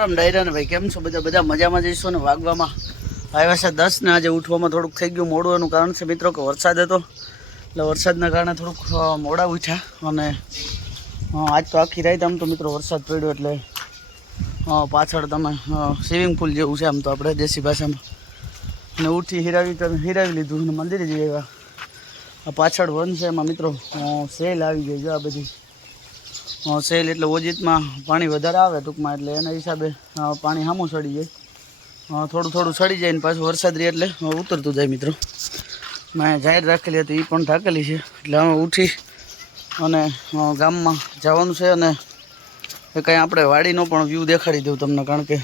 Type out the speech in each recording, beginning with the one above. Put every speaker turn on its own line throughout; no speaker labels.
રામ ડાયરા ને ભાઈ, કેમ છો બધા? બધા મજામાં જઈશું ને વાગવામાં? આવ્યા છે દસ ને આજે ઉઠવામાં થોડુંક થઈ ગયું મોડું, એનું કારણ છે મિત્રો કે વરસાદ હતો. એટલે વરસાદના કારણે થોડુંક મોડા ઉઠ્યા અને આજ તો આખી રાત આમ તો મિત્રો વરસાદ પડ્યો એટલે પાછળ તમે સ્વિમિંગ પુલ જેવું છે આમ તો આપણે દેશી ભાષામાં. અને ઉઠી હિરાવી હિરાવી લીધું અને મંદિરે જઈ આવ્યા. પાછળ વન છે એમાં મિત્રો સેલ આવી ગઈ જો આ બધી. સેલ એટલે ઓજીતમાં પાણી વધારે આવે ટૂંકમાં એટલે એના હિસાબે પાણી સામું સડી જાય. થોડું થોડું સડી જાય ને પાછું વરસાદ રહે એટલે ઉતરતું જાય મિત્રો. મેં જાહેર રાખેલી હતી એ પણ થાકેલી છે. એટલે અમે ઉઠી અને ગામમાં જવાનું છે અને એ કંઈ આપણે વાડીનો પણ વ્યૂ દેખાડી દઉં તમને, કારણ કે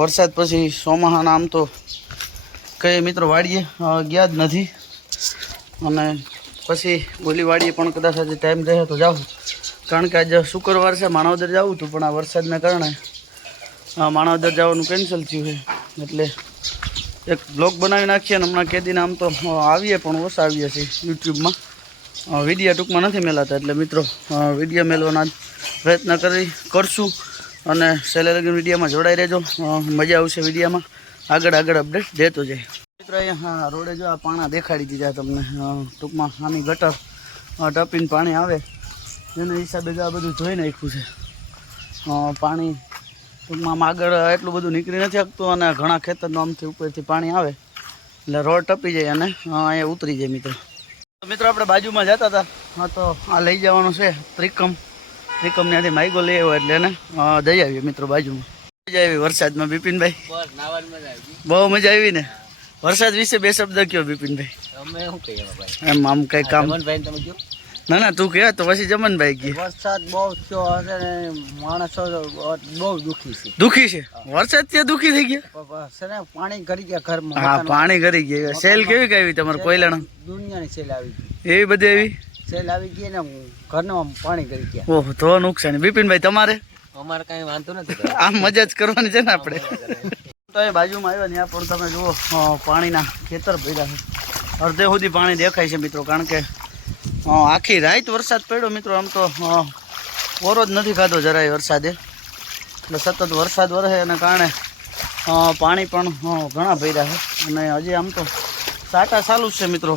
વરસાદ પછી સોમાહાના આમ તો કંઈ મિત્રો વાડીએ ગયા જ નથી. અને પછી ઓલી વાડીએ પણ કદાચ આજે ટાઈમ રહે તો જાઉં. કારણ કે આજે શુક્રવાર છે, માણાવદર જવું હતું, પણ આ વરસાદના કારણે માણાવદર જવાનું કેન્સલ થયું છે. એટલે એક બ્લોગ બનાવી નાખીએ અને હમણાં કેદીને આમ તો આવીએ પણ ઓછા આવીએ છીએ યુટ્યુબમાં. વિડીયા ટૂંકમાં નથી મેલાતા, એટલે મિત્રો વિડીયા મેળવાના પ્રયત્ન કરી કરશું અને સેલે લગીન વિડીયામાં જોડાઈ રહેજો. મજા આવશે વિડીયામાં. આગળ આગળ અપડેટ દેતો જાય. મિત્રો, અહીંયા રોડે જો આ પાણા દેખાડી દીધા તમને. ટૂંકમાં આની ગટર ટપીને પાણી આવે. એના હિસાબે જો આ બધું જોઈ નાખ્યું છે. પાણી ટૂંકમાં આગળ એટલું બધું નીકળી નથી શકતું અને ઘણા ખેતરનું આમથી ઉપરથી પાણી આવે. એટલે રોડ ટપી જાય અને અહીંયા ઉતરી જાય મિત્રો. તો મિત્રો આપણે બાજુમાં જતા હતા. હા તો આ લઈ જવાનું છે ત્રિકમ. ત્રિકમ ત્યાંથી માઇગો લઈ આવ્યો એટલે એને જઈ આવીએ મિત્રો બાજુમાં. મજા આવી વરસાદમાં બિપિનભાઈ? બહુ મજા આવી ને? વરસાદ વિશે બે શબ્દ કયો બિપિનભાઈ?
અમે શું કહીએ
એમ આમ કઈ કામ
તમે કયો?
ના ના તું કહે તો પછી જમનભાઈ કહે.
વરસાદ બહુ થયો હશે ને માણસો બહુ દુખી છે.
દુખી છે? વરસાદ ત્યાં દુખી થઈ ગયા?
ને પાણી કરી ગયા ઘરમાં.
હા પાણી કરી ગયા. સેલ કેવી કેવી તમારે કોયલાણા
દુનિયાની સેલ આવી
એવી બધી એવી
સેલ આવી ગઈ ને ઘરમાં પાણી કરી ગયા.
ઓહો તો નુકસાન. બિપિનભાઈ તમારે?
અમારે કઈ વાંધો નથી.
આમ મજા જ કરવાની છે ને આપણે. તો એ બાજુમાં આવ્યો ત્યાં પણ તમે જુઓ પાણીના ખેતર ભર્યા છે. અડધે સુધી પાણી દેખાય છે મિત્રો કારણ કે આખી રાત વરસાદ પડ્યો મિત્રો, આમ તો ઓરો જ નથી ખાધો જરાય વરસાદે. એટલે સતત વરસાદ વરસે એના કારણે પાણી પણ ઘણા ભર્યા છે. અને હજી આમ તો સાટા ચાલુ છે મિત્રો.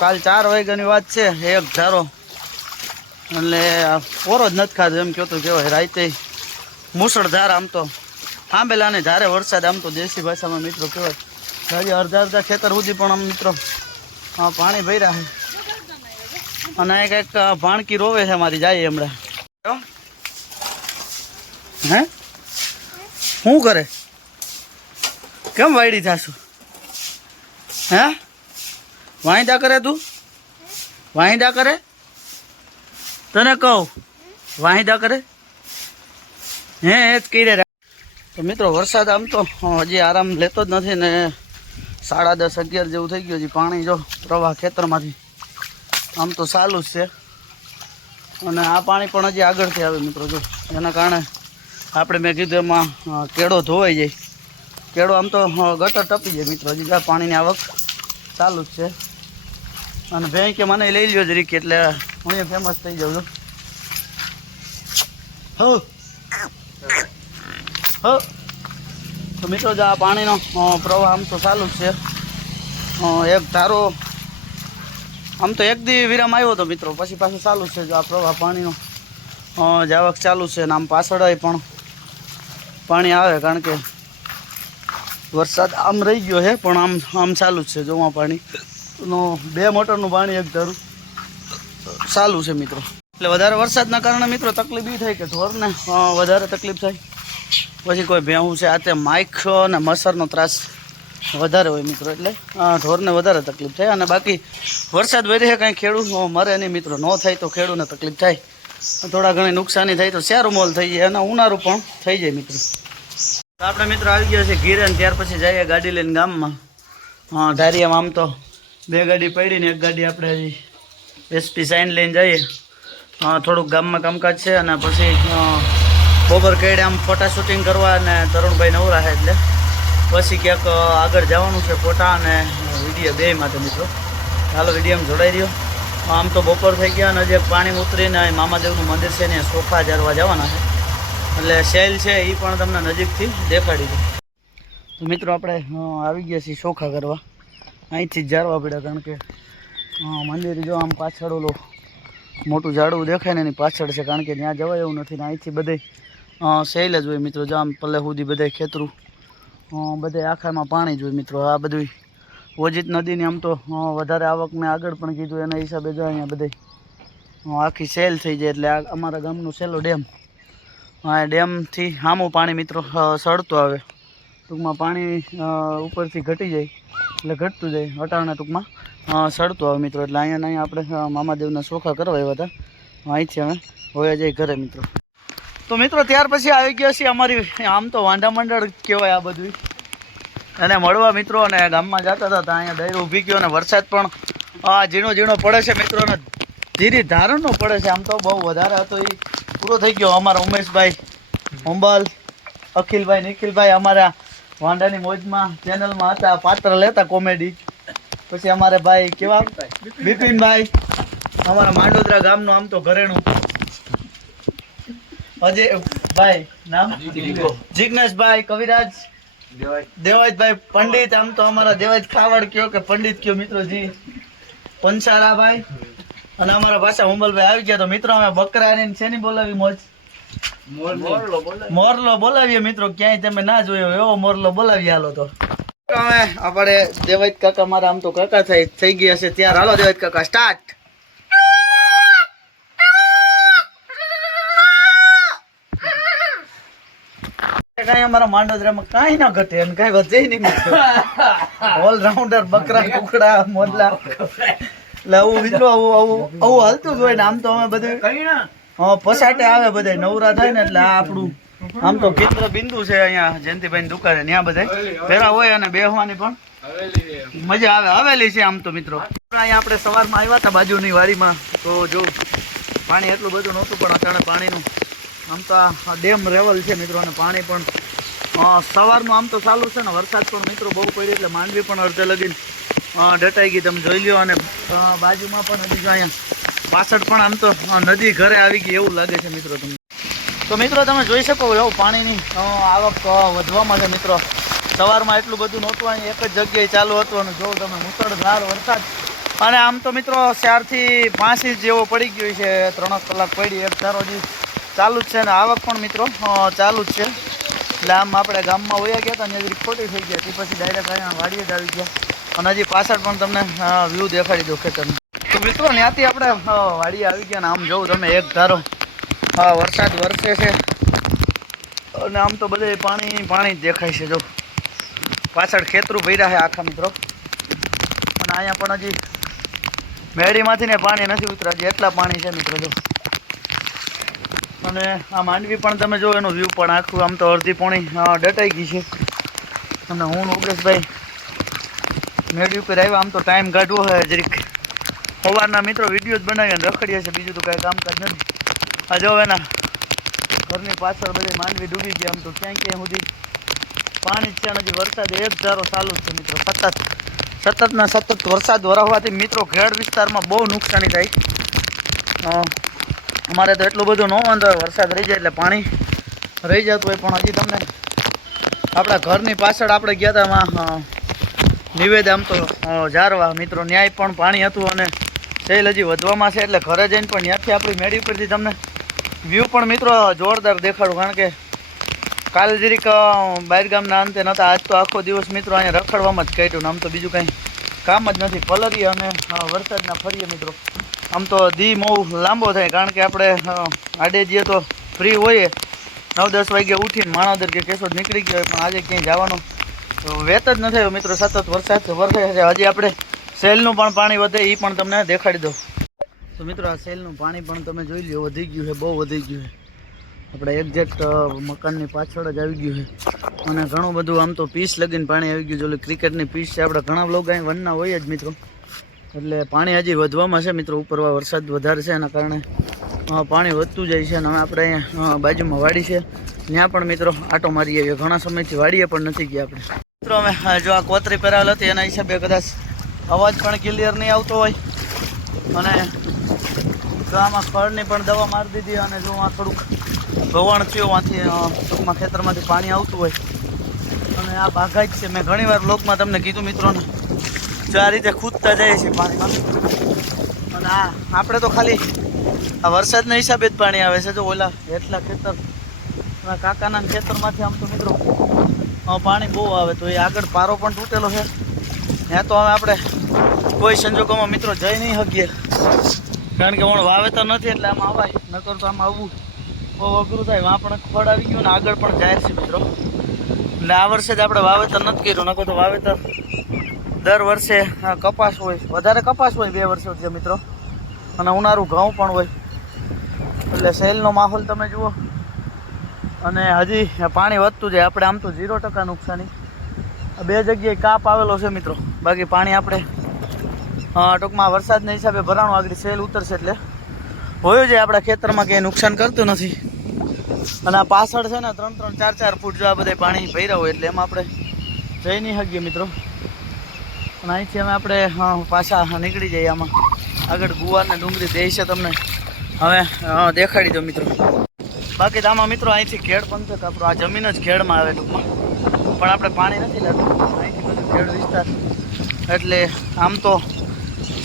કાલ ચાર વાગ્યાની વાત છે, એક ધારો. એટલે ઓરો જ નથી ખાધો, એમ કહો તો કહેવાય. રાતે મુસળધાર આમ તો આંબેલા ને ધારે વરસાદ, આમ તો દેશી ભાષામાં મિત્રો કહેવાય. હજી અડધા અડધા ખેતર સુધી પણ આમ મિત્રો પાણી ભર્યા છે. અને એક ભાણકી રોવે છે મારી જાય હમણાં. હે? શું કરે? કેમ વાયડી થાશું હે? વાયદા કરે તું? વાયદા કરે? તને કહું વાયદા કરે? હે એ જ કહી તો મિત્રો વરસાદ આમ તો હજી આરામ લેતો જ નથી ને સાડા દસ અગિયાર જેવું થઈ ગયું હજી પાણી જો પ્રવાહ ખેતરમાંથી. આમ તો સારું જ છે. અને આ પાણી પણ હજી આગળથી આવે મિત્રો, જો. એના કારણે આપણે મેં કીધું એમાં કેળો ધોવાઈ જાય. કેળો આમ તો ગટર ટપી જાય મિત્રો, હજી આ પાણીની આવક ચાલુ જ છે. અને ભાઈ કે મને લઈ લ્યો જરીક, એટલે હું એ ફેમસ થઈ જાઉં છું હો હો તો મિત્રો, જો આ પાણીનો પ્રવાહ આમ તો ચાલુ જ છે. એક ધારો આમ તો એક દી વિરામ આવ્યો હતો મિત્રો. પછી પાછું ચાલુ છે જો આ પ્રવાહ પાણીનો. જાવક ચાલુ છે ને આમ પાછળ પણ પાણી આવે કારણ કે વરસાદ આમ રહી ગયો છે પણ આમ આમ ચાલુ જ છે જોવા પાણીનો બે મોટરનું પાણી એક ધરું. ચાલુ છે મિત્રો. એટલે વધારે વરસાદના કારણે મિત્રો તકલીફ એ થાય કે ઢોરને વધારે તકલીફ થાય. પછી કોઈ ભેહું છે, આ તે માઇક અને મચ્છરનો ત્રાસ. વધારે હોય મિત્રો એટલે ઢોરને વધારે તકલીફ થાય. અને બાકી વરસાદ વધે કાંઈ ખેડૂત મરે નહીં મિત્રો. ન થાય તો ખેડૂને તકલીફ થાય. થોડા ઘણી નુકસાની થાય તો સારું મોલ થઈ જાય અને ઉનાળું પણ થઈ જાય મિત્રો. આપણે મિત્રો આવી ગયા છે ઘીરે અને ત્યાર પછી જઈએ ગાડી લઈને ગામમાં. હા ધારિયામાં આમ તો બે ગાડી પડી ને એક ગાડી આપણે એસપી સાઈન લઈને જઈએ. થોડુંક ગામમાં કામકાજ છે અને પછી બપોર કઈડે આમ ફોટા શૂટિંગ કરવા અને તરુણભાઈ નવરા એટલે પછી ક્યાંક આગળ જવાનું છે ફોટા અને વીડિયો બે માટે મિત્રો. ચાલો વિડીયોમાં જોડાઈ રહ્યો. આમ તો બપોર થઈ ગયા અને જે પાણી ઉતરીને મામાદેવનું મંદિર છે ને સોફા જારવા જવાના છે. એટલે સેલ છે એ પણ તમને નજીકથી દેખાડી દઉં. તો મિત્રો આપણે આવી ગયા છીએ ચોખા કરવા. અહીંથી જ જારવા પડ્યા કારણ કે મંદિર જો આમ પાછળ ઓલો મોટું ઝાડવું દેખાય ને એની પાછળ છે કારણ કે ત્યાં જવાય એવું નથી ને અહીંથી બધે સહેલ જ હોય મિત્રો. જો આમ પલ્લે સુધી બધે ખેતરું બધે આખામાં પાણી જ હોય મિત્રો. આ બધું ઓજિત નદીની આમ તો વધારે આવક મેં આગળ પણ કીધું, એના હિસાબે જો અહીંયા બધે આખી સેલ થઈ જાય એટલે આ અમારા ગામનો સેલો ડેમ. આ ડેમથી સામું પાણી મિત્રો સડતું આવે. ટૂંકમાં પાણી ઉપરથી ઘટી જાય, એટલે ઘટતું જાય, અટાણા ટૂંકમાં સડતું આવે મિત્રો. એટલે અહીંયા અહીંયા આપણે મામાદેવના સોખા કરવા આવ્યા હતા. અહીંથી અમે હોયા જઈ ઘરે મિત્રો. તો મિત્રો ત્યાર પછી આવી ગયા છીએ અમારી આમ તો વાંઢા મંડળ કહેવાય આ બધું અને મળવા મિત્રો અને ગામમાં જતા હતા ત્યાં અહીંયા દૈર ઊભી ગયો અને વરસાદ પણ આ ઝીણો ઝીણો પડે છે મિત્રો અને ધીરી ધારણનો પડે છે. આમ તો બહુ વધારે હતો એ પૂરો થઈ ગયો અમારા ઉમેશભાઈ અંબાલ અખિલભાઈ નિખિલભાઈ અમારા વાંડાની મોજમાં ચેનલમાં હતા પાત્ર લેતા કોમેડી. પછી અમારે ભાઈ કેવા? બિપિનભાઈ અમારા માંડોદરા ગામનું આમ તો ઘરેણું. અજય ભાઈ નામ? જીગ્નેશભાઈ કવિરાજ? દેવાજભાઈ પંડિત આમ તો અમારા દેવાજ ખાવડ કયો કે પંડિત કયો મિત્રો જી પંચારાભાઈ અને અમારા પાછા હુંબલભાઈ આવી ગયા તો મિત્રો અમે બકરાની ને શેની બોલાવી મોજ? મોરલો. બોલાવીએ મિત્રો ક્યાંય તમે ના જોયો એવો મોરલો બોલાવી હાલો તો. આપણે દેવાજ કાકા મારા આમ તો કાકા થઈ થઈ ગયા છે ત્યાર હાલો દેવાજ કાકા સ્ટાર્ટ કાંઈ અમારા માંડોદરામાં કાંઈ ના ઘટે અને કાંઈ વધે નહીં ઓલરાઉન્ડર બકરા કુકડા મોદલા. એટલે આવું મિત્રો આવું આવું આવું હાલતું જ હોય ને આમ તો અમે બધું હા પસાટે આવે બધા નવરા થાય ને એટલે આ આપણું આમ તો કેન્દ્ર બિંદુ છે અહીંયા જયંતિભાઈ દુકાને ત્યાં બધા ભેરા હોય અને બેહવાની પણ મજા આવે. હવેલી છે આમ તો મિત્રો. અહીંયા આપણે સવારમાં આવ્યા હતા બાજુની વાડીમાં તો જો પાણી એટલું બધું નહોતું પણ અચાનક પાણીનું આમ તો આ ડેમ રેવલ છે મિત્રો અને પાણી પણ સવારમાં આમ તો ચાલુ છે ને વરસાદ પણ મિત્રો બહુ પડ્યો એટલે માંડવી પણ અડધે લગીને ડટાઈ ગઈ તમે જોઈ લો અને બાજુમાં પણ હજી જો અહીંયા પાછળ પણ આમ તો નદી ઘરે આવી ગઈ એવું લાગે છે મિત્રો તમને. તો મિત્રો તમે જોઈ શકો એવું પાણીની આવક અ, વધવામાં છે મિત્રો. સવારમાં એટલું બધું નહોતું અહીં એક જ જગ્યાએ ચાલુ હતું અને જો તમે મુસળધાર વરસાદ અને આમ તો મિત્રો ચારથી પાંચ ઇંચ જેવો પડી ગયો છે ત્રણ કલાક પડી એક ચારો હજી ચાલુ જ છે અને આવક પણ મિત્રો ચાલુ જ છે. એટલે આમ આપણે ગામમાં વયા ગયા હતા ને હજી ખોટી થઈ ગયા. તે પછી ડાયરેક્ટ અહીંયા વાડીએ જ આવી ગયા. અને હજી પાછળ પણ તમને વ્યૂ દેખાડી દો ખેતરને. તો મિત્રો, ત્યાંથી આપણે વાડીએ આવી ગયા ને આમ જોઉં તમે એક ધારો. હા વરસાદ વરસે છે. અને આમ તો બધે પાણી પાણી જ દેખાય છે, જો. પાછળ ખેતરું ભર્યા છે આખા મિત્રો. અને અહીંયા પણ હજી મેળીમાંથી ને પાણી નથી ઉતરા એટલા પાણી છે મિત્રો, જો. અને આ માંડવી પણ તમે જો એનો વ્યૂ પણ આખું આમ તો અડધી પોણી ડટાઈ ગઈ છે. અને હું ને ઉગેશભાઈ મેળવી ઉપર આવ્યા આમ તો ટાઈમ કાઢવો હોય જરીક. સવારના મિત્રો વીડિયો જ બનાવી અને રખડીએ છે બીજું તો કાંઈ કામકાજ નથી. આ જો એના ઘરની પાછળ બધી માંડવી ડૂબી ગઈ આમ તો ક્યાંય ક્યાંય સુધી પાણી જ છે હજી વરસાદ એક ધારો ચાલુ જ છે મિત્રો સતત. સતતના સતત વરસાદ વરાવવાથી મિત્રો ખેડ વિસ્તારમાં બહુ નુકસાની થાય. અ, અમારે તો એટલું બધું ન વાંધો વરસાદ રહી જાય એટલે પાણી રહી જતું હોય, પણ હજી તમને આપણા ઘરની પાછળ આપણે ગયા હતા નિવેદ આમ તો જારવા. મિત્રો, ન્યાય પણ પાણી હતું અને સેલ હજી વધવામાં છે એટલે ઘરે જઈને પણ ત્યાંથી આપણી મેળી પરથી તમને વ્યૂ પણ મિત્રો જોરદાર દેખાડું, કારણ કે કાલે જરીક ગામના અંતે નહોતા આજ તો આખો દિવસ મિત્રો અહીંયા રખડવામાં જ કાઢ્યું આમ તો બીજું કાંઈ કામ જ નથી. પલરીએ અને વરસાદના ફરીએ મિત્રો. આમ તો દી બહુ લાંબો થાય, કારણ કે આપણે આડે જઈએ તો ફ્રી હોઈએ, નવ દસ વાગે ઉઠીને માણાવદર કે કેશોદ નીકળી ગયો પણ આજે ક્યાંય જવાનું વેત જ નથી થયો મિત્રો, સતત વરસાદ વરસે છે. હજી આપણે સેલનું પણ પાણી વધે એ પણ તમને દેખાડી દઉં. તો મિત્રો, આ સેલનું પાણી પણ તમે જોઈ લ્યો, વધી ગયું છે, બહુ વધી ગયું છે. આપણે એક્ઝેક્ટ મકાનની પાછળ જ આવી ગયું છે. અને ઘણું બધું આમ તો પીસ લગીને પાણી આવી ગયું છે. ઓલી ક્રિકેટની પીસ છે. આપણે ઘણા લોકો અહીં વનના હોય જ મિત્રો. એટલે પાણી હજી વધવામાં છે મિત્રો ઉપરવા વરસાદ વધારે છે એના કારણે. પાણી વધતું જાય છે અને હવે આપણે અહીંયા બાજુમાં વાડી છે. ત્યાં પણ મિત્રો આટો મારી આવીએ ઘણા સમયથી વાડીએ પણ નથી ગયા આપણે. મિત્રો, અમે જો આ કોતરી પહેરાવેલ હતી, એના હિસાબે કદાચ અવાજ પણ ક્લિયર નહીં આવતો હોય. અને જો આમાં ફળની પણ દવા મારી દીધી અને જો આ થોડુંક ભવાણ થયો ત્યાંથી ટૂંકમાં ખેતરમાંથી પાણી આવતું હોય. અને આ બાગાયત છે. મેં ઘણીવાર લોકમાં તમને કીધું મિત્રોને. જો આ રીતે ખૂદતા જાય છે પાણીમાં. અને આ, આપણે તો ખાલી આ વરસાદના હિસાબે જ પાણી આવે છે. જો ઓલા એટલા ખેતર કાકાના ખેતરમાંથી આમ તો મિત્રો પાણી બહુ આવે તો એ આગળ પારો પણ તૂટેલો છે. ત્યાં તો હવે આપણે કોઈ સંજોગોમાં મિત્રો જઈ નહીં શકીએ. કારણ કે હું વાવેતર નથી એટલે આમ આવાય. નકર તો આમ આવવું બહુ અઘરું થાય. વાં પણ ફળ આવી ગયું ને આગળ પણ જાય છે મિત્રો. એટલે આ વર્ષે જ આપણે વાવેતર નથી કર્યું. નકર તો વાવેતર દર વર્ષે કપાસ હોય, વધારે કપાસ હોય બે વર્ષે જે મિત્રો. અને ઉનાળું ઘઉં પણ હોય. એટલે સેલનો માહોલ તમે જુઓ. અને હજી પાણી વધતું જાય, આપણે આમ તો ઝીરો ટકા નુકસાની. બે જગ્યાએ કાપ આવેલો છે મિત્રો. બાકી પાણી આપણે ટૂંકમાં વરસાદના હિસાબે ભરાણું આગળ સેલ ઉતરશે એટલે. હોય જાય આપણા ખેતરમાં કંઈ નુકસાન કરતું નથી. અને આ પાછળ છે ને, ત્રણ ત્રણ ચાર ચાર ફૂટ જો આ બધા પાણી ભર્યા હોય, એટલે એમાં આપણે જઈ નહીં શકીએ મિત્રો. અને અહીંથી અમે આપણે પાછા નીકળી જઈએ આમાં. આગળ ગુવાર ને ડુંગળી દે છે તમને. હવે દેખાડી દો મિત્રો. બાકી આમાં મિત્રો અહીંથી ખેડ પંથક આપણું આ જમીન જ ખેડમાં આવે ટૂંકમાં. પણ આપણે પાણી નથી લેતું અહીંથી બધું ખેડ વિસ્તાર. એટલે આમ તો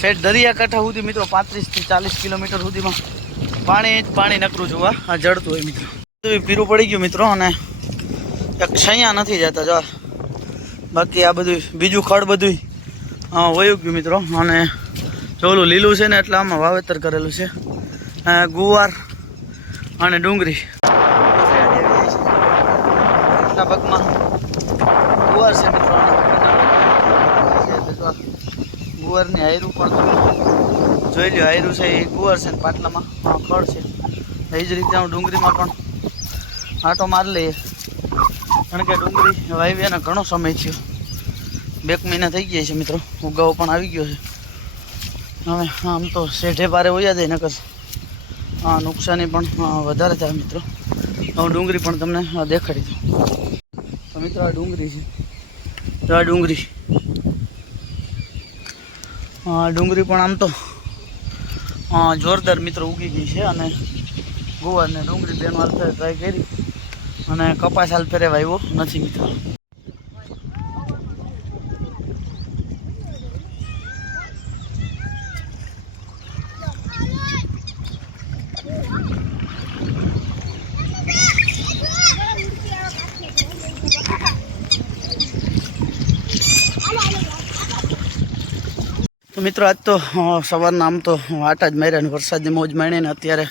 શેઠ દરિયાકાંઠા સુધી મિત્રો પાંત્રીસથી ચાલીસ કિલોમીટર સુધીમાં પાણી જ પાણી નકરું જોવા. આ જડતું હોય મિત્રો. પીરું પડી ગયું મિત્રો અને એક છૈયા નથી જતા, જો બાકી આ બધું, બીજું ખડ બધું વયું ગયું મિત્રો. અને ચોલું લીલું છે ને, એટલે આમાં વાવેતર કરેલું છે. ગુવાર અને ડુંગળી. એટલા ગુવાર છે મિત્રો. ગુવારની હાયરું પણ જોઈ લ્યો હાયરું છે. એ ગુવાર છે પાટલામાં. ખડ છે. એ જ રીતે હું ડુંગળીમાં પણ આંટો મારી લઈએ. કારણ કે ડુંગળી વાવી ઘણો સમય થયો. બે મહિના થઈ ગયા છે મિત્રો. ઉગાવો પણ આવી ગયો છે. હવે આમ તો શેઠે પારે વયા જાય નકર. હા નુકસાની પણ વધારે થાય મિત્રો. હું ડુંગળી પણ તમને દેખાડી દઉં. તો મિત્રો આ ડુંગળી છે. તો આ ડુંગળી. ડુંગળી પણ આમ તો જોરદાર મિત્રો ઉગી ગઈ છે અને ગુવાર ને ડુંગળી બેનો હાલ ટ્રાય કરી અને કપાસ હાલ ફેરે આવ્યો નથી મિત્રો. મિત્રો, આજ તો સવારના આમ તો આટા જ માર્યા ને વરસાદની મોજ માણી ને અત્યારે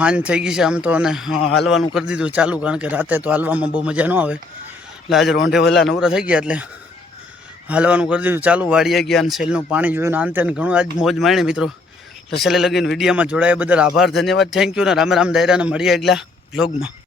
હાન થઈ ગઈ છે આમ તો અને હાલવાનું કરી દીધું ચાલુ કારણ કે રાતે તો હાલવામાં બહુ મજા ન આવે. એટલે આજે રોંઢે વહેલા નવરા થઈ ગયા એટલે હાલવાનું કરી દીધું ચાલુ. વાળીએ ગયા અને સેલનું પાણી જોયું ને ઘણું આજ મોજ માણી મિત્રો. તો છેલ્લે લગીને વિડીયોમાં જોડાયા બદલ આભાર, ધન્યવાદ. થેન્ક યુ ને રામ રામ દાયરાને મળીએ આગલા બ્લોગમાં